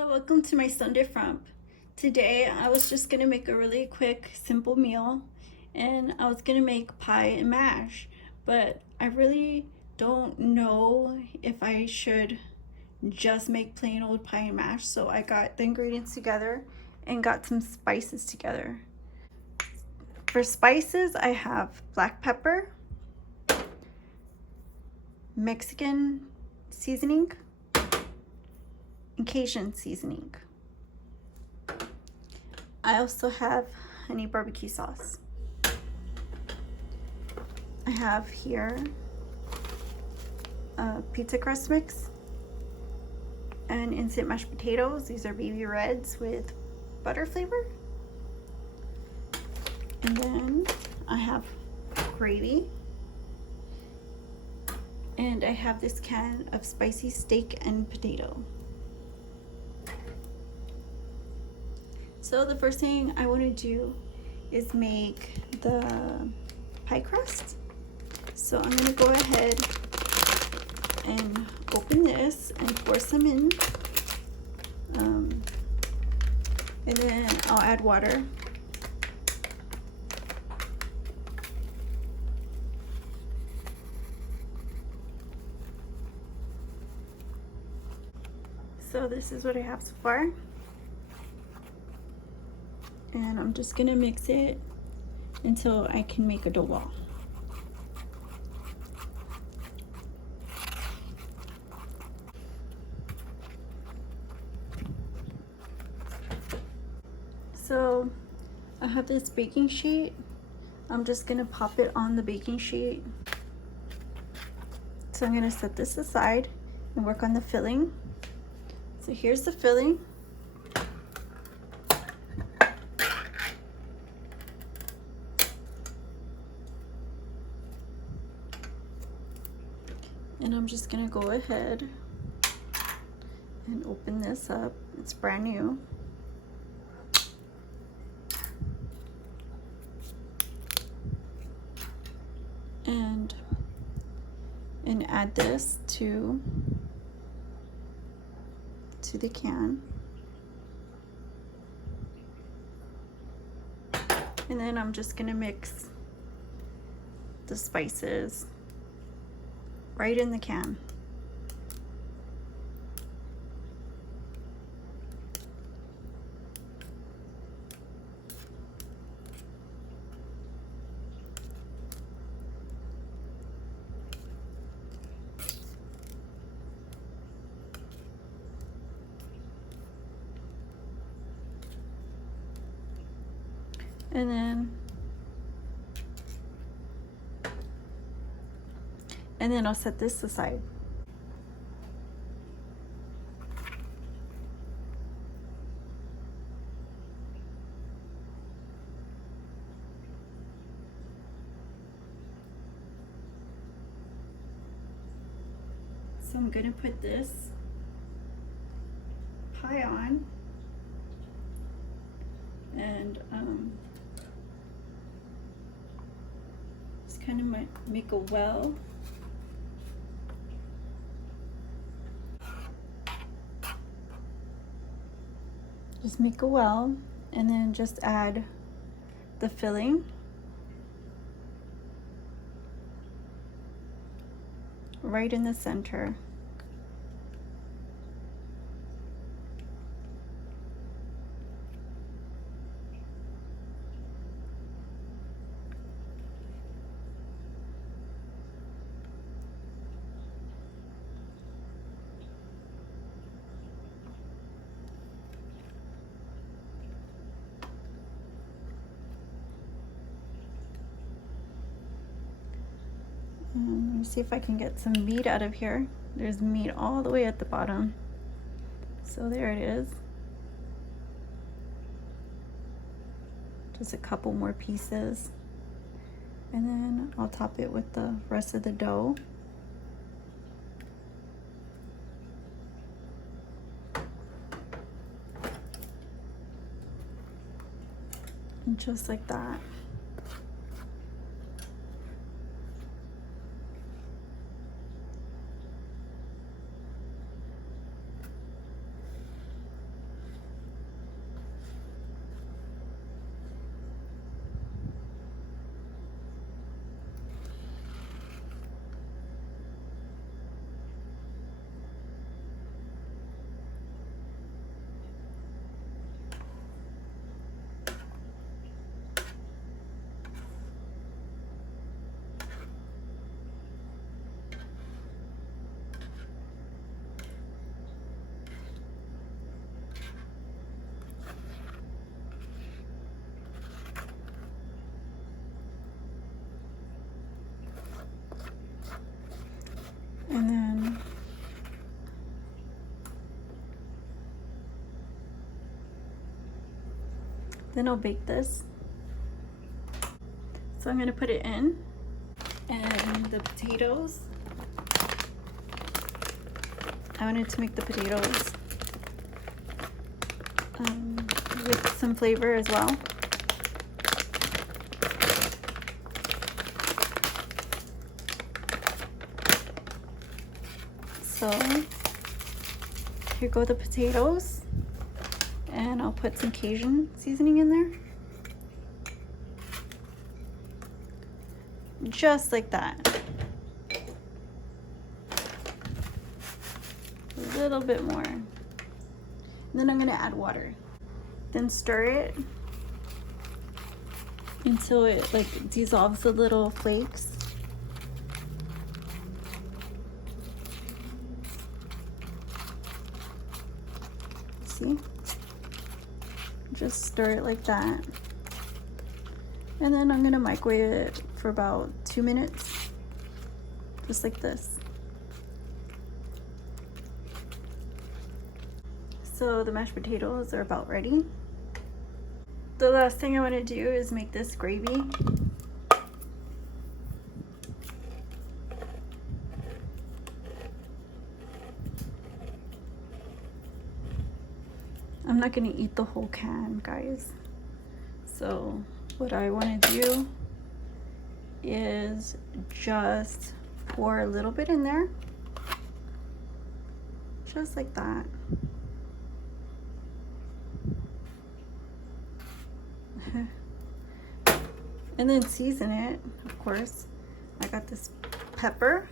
Hello, welcome to my Sunday Frump. Today I was just gonna make a really quick, simple meal, and I was gonna make pie and mash, but I really don't know if I should just make plain old pie and mash, so I got the ingredients together and got some spices together. For spices, I have black pepper, Mexican seasoning, and Cajun seasoning. I also have honey barbecue sauce. I have here a pizza crust mix and instant mashed potatoes. These are baby reds with butter flavor. And then I have gravy. And I have this can of spicy steak and potato. So the first thing I want to do is make the pie crust. So I'm going to go ahead and open this and pour some in. And then I'll add water. So this is what I have so far. And I'm just gonna mix it until I can make a dough ball. So I have this baking sheet. I'm just gonna pop it on the baking sheet. So I'm gonna set this aside and work on the filling. So here's the filling. And I'm just gonna go ahead and open this up. It's brand new. And add this to the can. And then I'm just gonna mix the spices right in the can. And then I'll set this aside. So I'm gonna put this pie on and just kind of make a well. Just make a well and then just add the filling right in the center. Let me see if I can get some meat out of here. There's meat all the way at the bottom. So there it is. Just a couple more pieces. And then I'll top it with the rest of the dough. And just like that. Then I'll bake this. So I'm gonna put it in, and the potatoes. I wanted to make the potatoes with some flavor as well. So here go the potatoes, and I'll put some Cajun seasoning in there. Just like that. A little bit more. And then I'm gonna add water. Then stir it until it like dissolves the little flakes. See? Just stir it like that. And then I'm gonna microwave it for about 2 minutes. Just like this. So the mashed potatoes are about ready. The last thing I want to do is make this gravy. I'm not going to eat the whole can, guys. So what I want to do is just pour a little bit in there. Just like that. And then season it, of course. I got this pepper.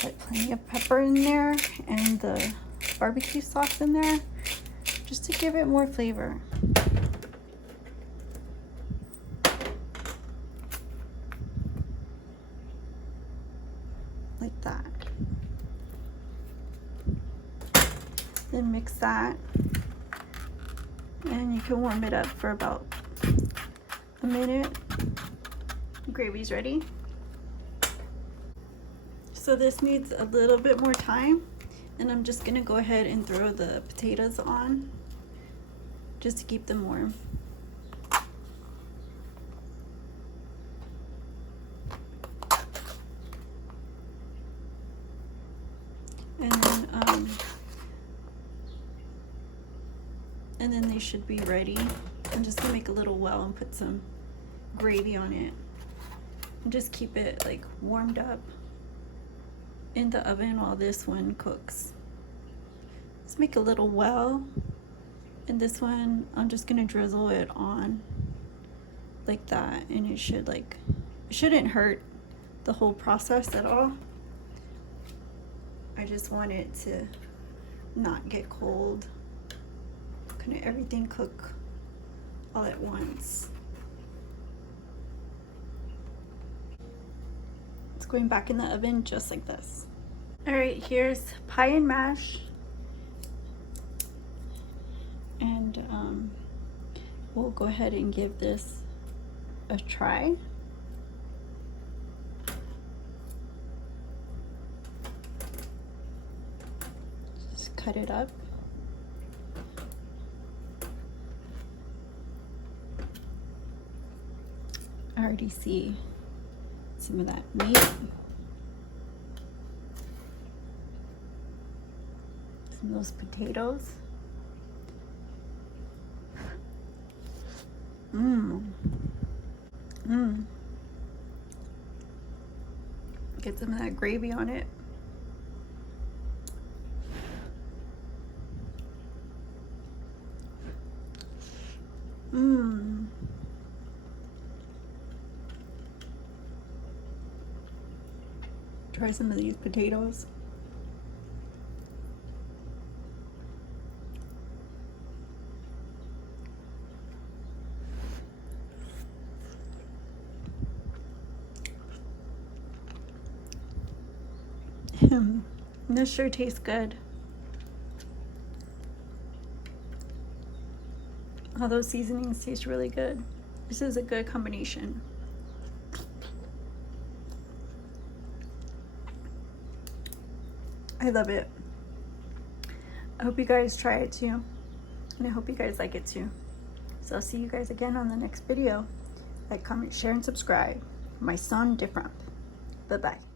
Put plenty of pepper in there, and the barbecue sauce in there, just to give it more flavor. Like that. Then mix that. And you can warm it up for about a minute. Gravy's ready. So this needs a little bit more time, and I'm just gonna go ahead and throw the potatoes on just to keep them warm. And then they should be ready. I'm just gonna make a little well and put some gravy on it and just keep it like warmed up in the oven while this one cooks. Let's make a little well, and this one I'm just gonna drizzle it on like that, and it shouldn't hurt the whole process at all. I just want it to not get cold. Kind of everything cook all at once. It's going back in the oven just like this. All right, here's pie and mash, and we'll go ahead and give this a try. Just cut it up. I already see some of that meat. Some of those potatoes. Get some of that gravy on it. Try some of these potatoes. This sure tastes good. All those seasonings taste really good. This is a good combination. I love it. I hope you guys try it too. And I hope you guys like it too. So I'll see you guys again on the next video. Like, comment, share, and subscribe. My son different. Bye-bye.